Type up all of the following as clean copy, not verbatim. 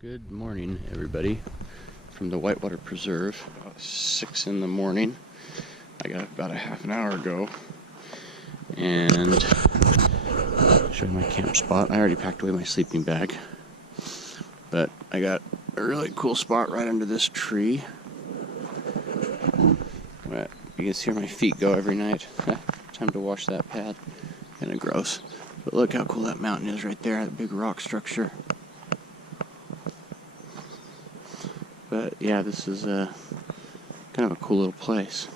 Good morning, everybody, from the Whitewater Preserve. About 6 in the morning. I got about a half an hour ago, and showing my camp spot. I already packed away my sleeping bag, but I got a really cool spot right under this tree. But you can see where my feet go every night. Time to wash that pad. Kind of gross, but look how cool that mountain is right there. That big rock structure. But yeah, this is kind of a cool little place.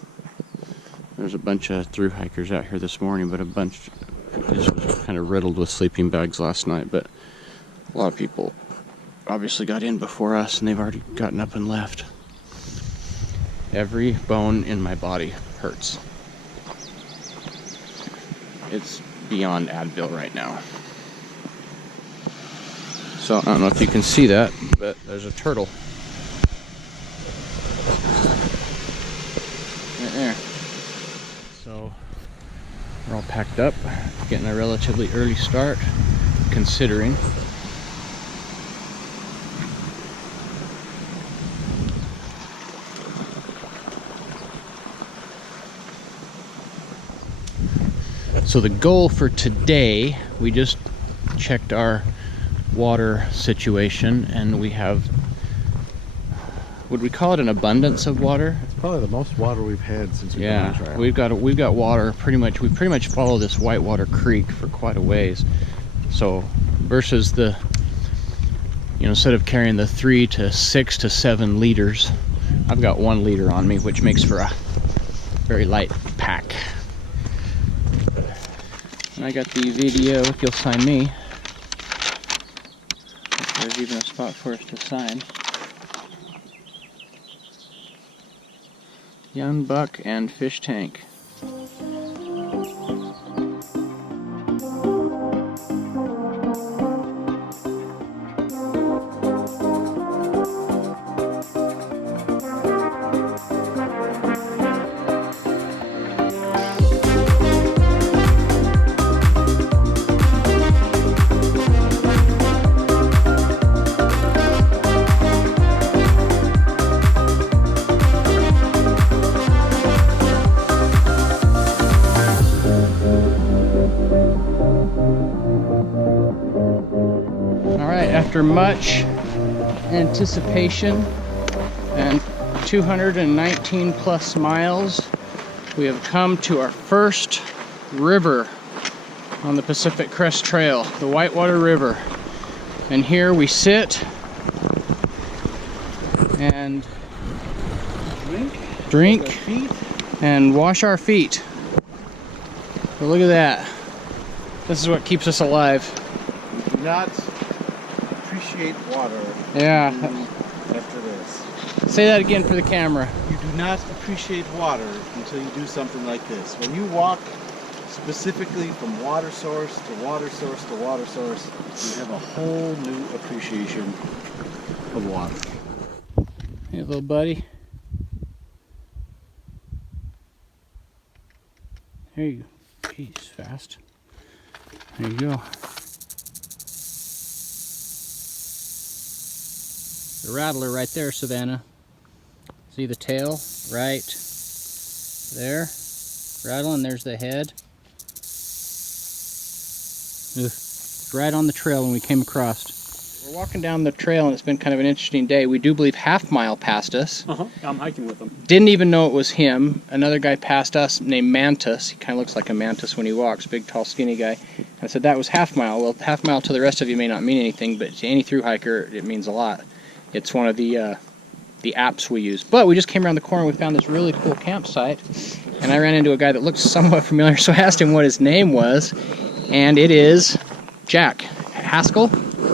There's a bunch of through hikers out here this morning, but this was kind of riddled with sleeping bags last night. But a lot of people obviously got in before us, and they've already gotten up and left. Every bone in my body hurts. It's beyond Advil right now. So I don't know if you can see that, but there's a turtle. Right there. So we're all packed up, getting a relatively early start, considering. So the goal for today, we just checked our water situation, and we have, would we call it an abundance of water? It's probably the most water we've had since we've been on the trail. We've got water pretty much. We pretty much follow this Whitewater Creek for quite a ways. So versus the, instead of carrying the 3 to 6 to 7 liters, I've got 1 liter on me, which makes for a very light pack. And I got the video, if you'll sign me. If there's even a spot for us to sign. Young buck and fish tank. After much anticipation and 219 plus miles, we have come to our first river on the Pacific Crest Trail, the Whitewater River. And here we sit and drink and wash our feet. So look at that. This is what keeps us alive. Not appreciate water. Yeah. After this. Say that again for the camera. You do not appreciate water until you do something like this. When you walk specifically from water source to water source to water source, you have a whole new appreciation of water. Hey, little buddy. There you go. Jeez, fast. There you go. The rattler right there, Savannah. See the tail right there? Rattling, there's the head. Ugh. Right on the trail when we came across. We're walking down the trail, and it's been kind of an interesting day. We do believe Half Mile passed us. I'm hiking with him. Didn't even know it was him. Another guy passed us named Mantis. He kind of looks like a mantis when he walks. Big, tall, skinny guy. And I said that was Half Mile. Well, Half Mile to the rest of you may not mean anything, but to any thru hiker, it means a lot. It's one of the apps we use. But we just came around the corner and we found this really cool campsite. And I ran into a guy that looked somewhat familiar, so I asked him what his name was. And it is Jack Haskell.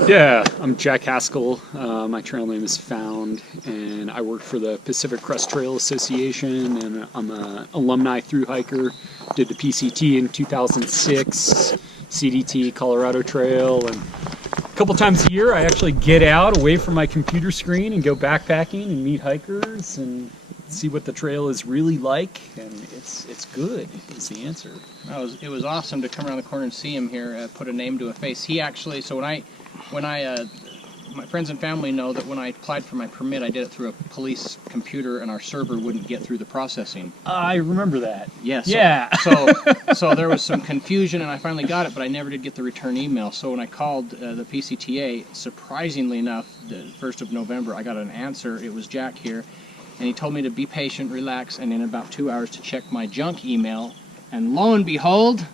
Yeah, I'm Jack Haskell. My trail name is Found, and I work for the Pacific Crest Trail Association, and I'm an alumni thru hiker. Did the PCT in 2006, CDT, Colorado Trail, and a couple times a year I actually get out away from my computer screen and go backpacking and meet hikers and see what the trail is really like, and it's good is the answer. It was awesome to come around the corner and see him here, put a name to a face. He actually, so when I my friends and family know that when I applied for my permit, I did it through a police computer, and our server wouldn't get through the processing. I remember that. Yes. Yeah. So there was some confusion, and I finally got it, but I never did get the return email. So when I called the PCTA, surprisingly enough, the 1st of November, I got an answer. It was Jack here, and he told me to be patient, relax, and in about 2 hours to check my junk email. And lo and behold,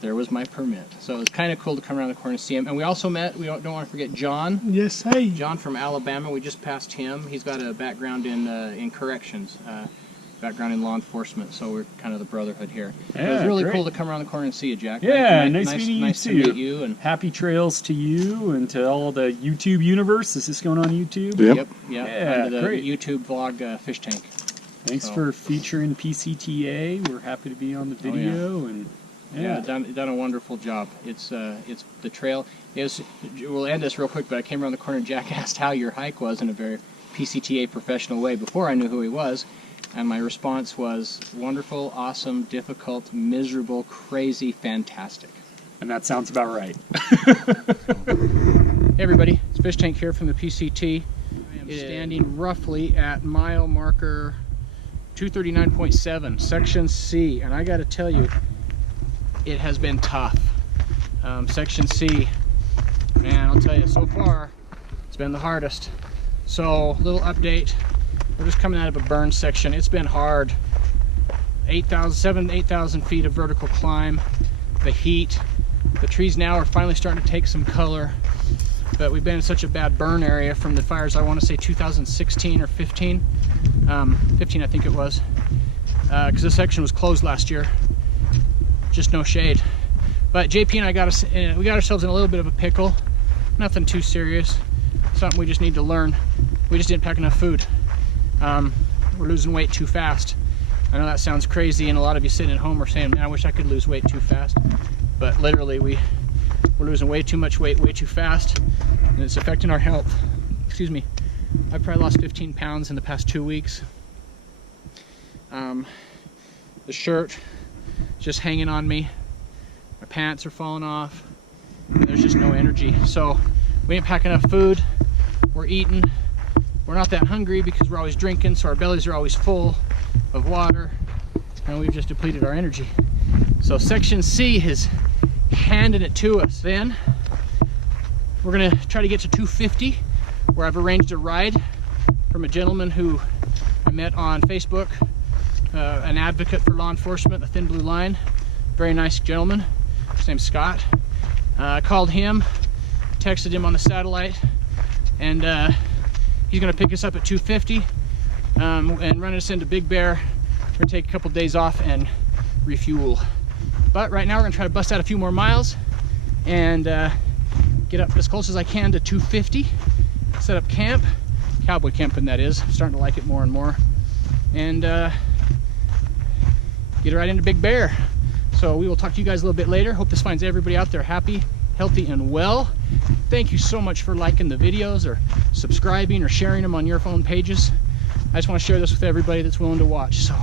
there was my permit. So it was kind of cool to come around the corner and see him. And we also met, we don't want to forget John. Yes, hey. John from Alabama. We just passed him. He's got a background in corrections, background in law enforcement. So we're kind of the brotherhood here. Yeah, it was really great. cool to come around the corner and see you, Jack. Yeah, nice meeting nice you to too. meet you. And happy trails to you and to all the YouTube universe. Is this going on YouTube? Yep. yep. Yeah, Under the great. YouTube vlog Fish Tank. Thanks for featuring PCTA. We're happy to be on the video and. Yeah, done a wonderful job. It's the trail is. We'll end this real quick, but I came around the corner and Jack asked how your hike was in a very PCTA professional way before I knew who he was, and my response was wonderful, awesome, difficult, miserable, crazy, fantastic. And that sounds about right. Hey everybody, it's Fish Tank here from the PCT. I am standing roughly at mile marker 239.7, section C, and I got to tell you, it has been tough. Section C, and I'll tell you, so far it's been the hardest. So little update, we're just coming out of a burn section. It's been hard. 8,000 feet of vertical climb, the heat, the trees now are finally starting to take some color, but we've been in such a bad burn area from the fires, I want to say 2016 or 15, 15 I think it was, because this section was closed last year. Just no shade. But JP and I we got ourselves in a little bit of a pickle. Nothing too serious. Something we just need to learn. We just didn't pack enough food. We're losing weight too fast. I know that sounds crazy, and a lot of you sitting at home are saying, man, I wish I could lose weight too fast. But literally, we're losing way too much weight, way too fast, and it's affecting our health. Excuse me. I've probably lost 15 pounds in the past 2 weeks. The shirt just hanging on me. My pants are falling off. There's just no energy. So we didn't pack enough food. We're eating. We're not that hungry because we're always drinking, so our bellies are always full of water, and we've just depleted our energy. So section C is handing it to us. Then we're gonna try to get to 250, where I've arranged a ride from a gentleman who I met on Facebook, an advocate for law enforcement, the Thin Blue Line. Very nice gentleman. His name's Scott. I called him, texted him on the satellite, and he's going to pick us up at 250 and run us into Big Bear. We're going to take a couple days off and refuel. But right now we're going to try to bust out a few more miles and get up as close as I can to 250, set up camp, cowboy camping that is. I'm starting to like it more and more. And get right into Big Bear. So we will talk to you guys a little bit later. Hope this finds everybody out there happy, healthy, and well. Thank you so much for liking the videos or subscribing or sharing them on your phone pages. I just want to share this with everybody that's willing to watch. So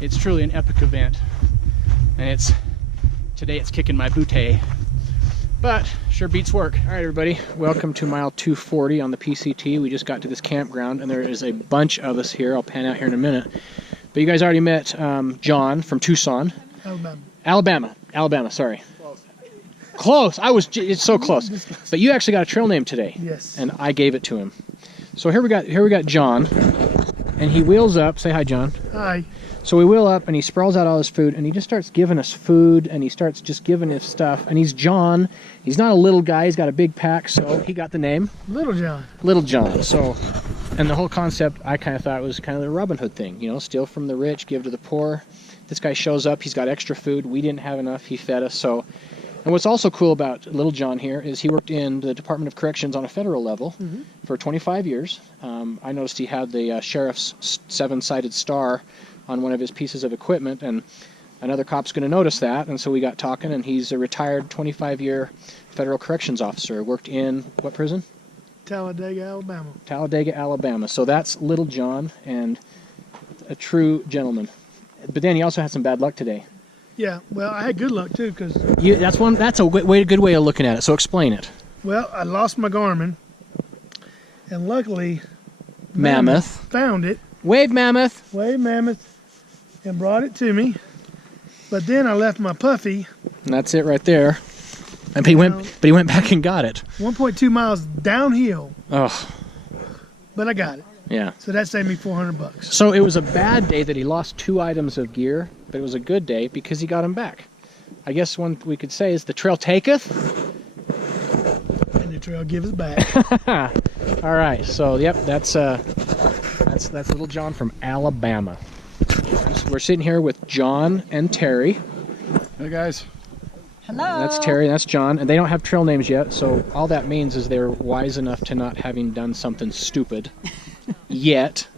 it's truly an epic event. And today it's kicking my booty. But sure beats work. All right, everybody, welcome to mile 240 on the PCT. We just got to this campground, and there is a bunch of us here. I'll pan out here in a minute. But you guys already met John from Tucson. Alabama, sorry. Close. It's so close. But you actually got a trail name today. Yes. And I gave it to him. So here we got John, and he wheels up. Say hi, John. Hi. So we wheel up, and he sprawls out all his food, and he just starts giving us food, and he starts just giving us stuff. And he's John. He's not a little guy. He's got a big pack, so he got the name. Little John. Little John. So, and the whole concept, I kind of thought was kind of the Robin Hood thing. You know, steal from the rich, give to the poor. This guy shows up. He's got extra food. We didn't have enough. He fed us. So, and what's also cool about Little John here is he worked in the Department of Corrections on a federal level for 25 years. I noticed he had the sheriff's 7-sided star on one of his pieces of equipment, and another cop's going to notice that, and so we got talking, and he's a retired 25-year federal corrections officer. Worked in what prison? Talladega, Alabama. Talladega, Alabama. So that's Little John, and a true gentleman. But then he also had some bad luck today. Yeah, well, I had good luck too, because That's a good way of looking at it. So explain it. well, I lost my Garmin, And luckily, Mammoth. found it, Wave Mammoth. Wave Mammoth, and brought it to me. But then I left my puffy And that's it right there. And he went back and got it. 1.2 miles downhill, Oh, but I got it. yeah. So that saved me $400. So it was a bad day that he lost 2 items of gear, but it was a good day because he got them back. I guess one we could say is the trail taketh. And the trail give us back. All right, so yep, that's little John from Alabama. We're sitting here with John and Terry. Hey guys. Hello. That's Terry, and that's John, and they don't have trail names yet, so all that means is they're wise enough to not having done something stupid yet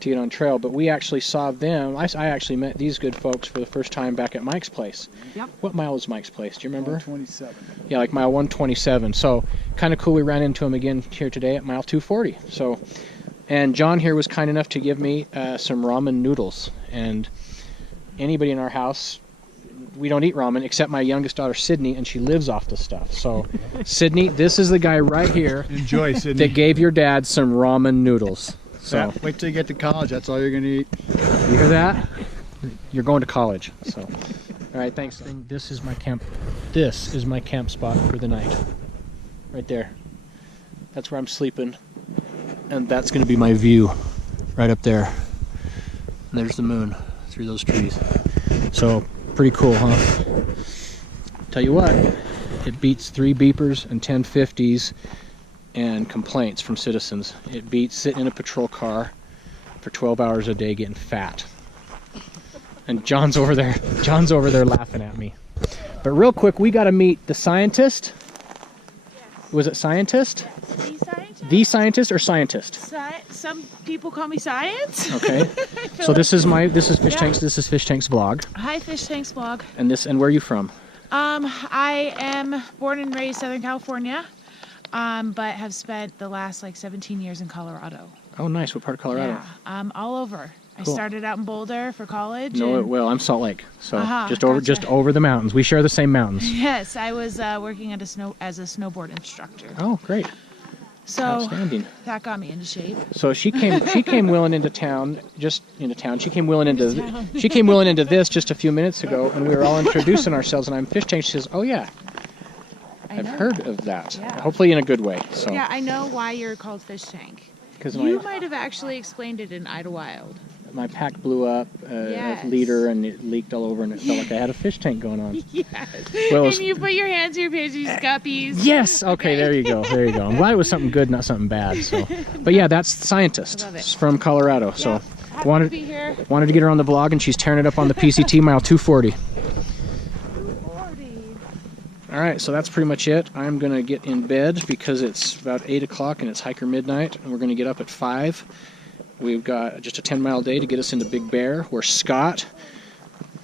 to get on trail. But we actually saw them. I actually met these good folks for the first time back at Mike's place. Yep. What mile was Mike's place? Do you remember? 127. Yeah, like mile 127. So kind of cool. We ran into him again here today at mile 240. So, and John here was kind enough to give me some ramen noodles. And anybody in our house, we don't eat ramen except my youngest daughter Sydney, and she lives off the stuff. So, Sydney, this is the guy right here Enjoy, Sydney. that gave your dad some ramen noodles. So, Yeah, wait till you get to college. That's all you're gonna eat. you hear that? You're going to college. So, all right, thanks. This is my camp. This is my camp spot for the night. Right there. That's where I'm sleeping, and that's going to be my view, right up there. And there's the moon through those trees. So pretty cool, huh? Tell you what, it beats 3 beepers and 10 50s and complaints from citizens. It beats sitting in a patrol car for 12 hours a day getting fat. And John's over there laughing at me. But real quick, we got to meet the scientist. Was it scientist? The scientist? The scientist or scientist? Some people call me science. Okay. So this is Fish Tank's. This is Fish Tank's blog. Hi, Fish Tank's blog. And where are you from? I am born and raised Southern California, but have spent the last 17 years in Colorado. Oh, nice. What part of Colorado? Yeah, all over. Cool. I started out in Boulder for college. No, and- well, I'm Salt Lake, so Gotcha. just over the mountains. We share the same mountains. Yes, I was working at as a snowboard instructor. Oh, great. So Outstanding. that got me into shape. So she came willing into town, She came willing into this just a few minutes ago, and we were all introducing ourselves. And I'm Fish Tank. She says, "Oh yeah, I I've know. heard of that. Yeah. Hopefully in a good way." So Yeah, I know why you're called Fish Tank. because You might have actually explained it in Idlewild. my pack blew up Yes. a liter and it leaked all over, and it felt like I had a fish tank going on. Yes. Well, And you put your hands in your pants, you guppies. Yes. Okay. There you go. I'm glad it was something good, not something bad. So, but yeah, that's the scientist. I love it. It's from Colorado. So, Yeah, happy wanted to be here. wanted to get her on the blog, and she's tearing it up on the PCT mile 240. 240. All right. So that's pretty much it. I'm gonna get in bed because it's about 8 o'clock and it's hiker midnight, and we're gonna get up at 5. We've got just a 10-mile day to get us into Big Bear, where Scott,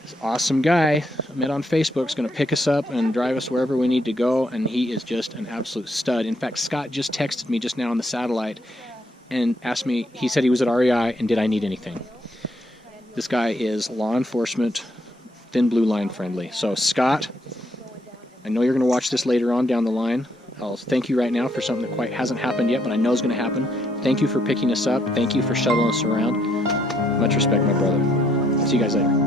this awesome guy I met on Facebook, is going to pick us up and drive us wherever we need to go, and he is just an absolute stud. In fact, Scott just texted me just now on the satellite and asked me, he said he was at REI, and did I need anything? This guy is law enforcement, thin blue line friendly. So, Scott, I know you're going to watch this later on down the line. I'll thank you right now for something that quite hasn't happened yet, but I know is going to happen. Thank you for picking us up. Thank you for shuttling us around. Much respect, my brother. See you guys later.